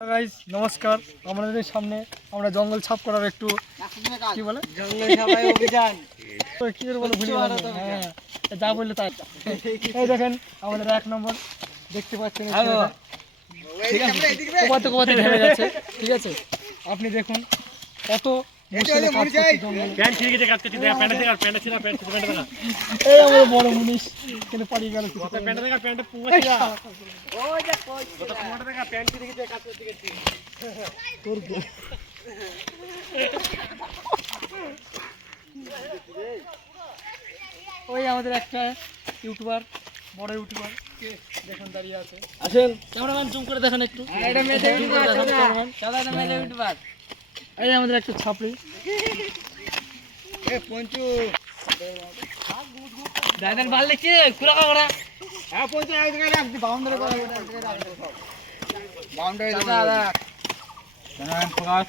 Guys নমস্কার। আমাদের সামনে আমরা জঙ্গল সাফ করার একটু কি বলে জঙ্গল সাফাই অভিযান কি করে বলে ভুলে গেলাম। হ্যাঁ যা বললে তাই। এই দেখেন আমাদের 1 নম্বর দেখতে পাচ্ছেন ঠিক আছে, কোপাতে ঢেলে যাচ্ছে। ঠিক আছে, আপনি দেখুন কত মুশকিলে কাজ করছে জঙ্গলে। প্যান্ট ছিঁড়ে গেছে, কাজ করছে, দেখা প্যান্ট থেকে প্যান্ট ছিঁড়া প্যান্ট দেখা এই আমাদের বড় মুনিশ কেন পালিয়ে গেল। প্যান্ট দেখা প্যান্ট পুরোটা ওই যে কত পুরোটা দেখা প্যান্ট ছিঁড়ে গেছে, কাজ করতে গেছে তোর ওই আমাদের একটা ইউটিউবার, বড় ইউটিউবার দেখুন দাঁড়িয়ে আছে। আসেন ক্যামেরাম্যান জুম করে দেখেন একটু। এটা মেলে ইউটিউবার দাদা, এটা মেলে ইউটিউবার। এই আমাদের একটা ছাপড়ি এ পঞ্চু দাদার ভাল লাগছে কুড়া কাড়া। হ্যাঁ পঞ্চু এক জায়গায় রাখছি, বাউন্ডারি করে ওটা এক জায়গায় রাখছি, সব বাউন্ডারি দাদা দাদা জানেন ফোকাস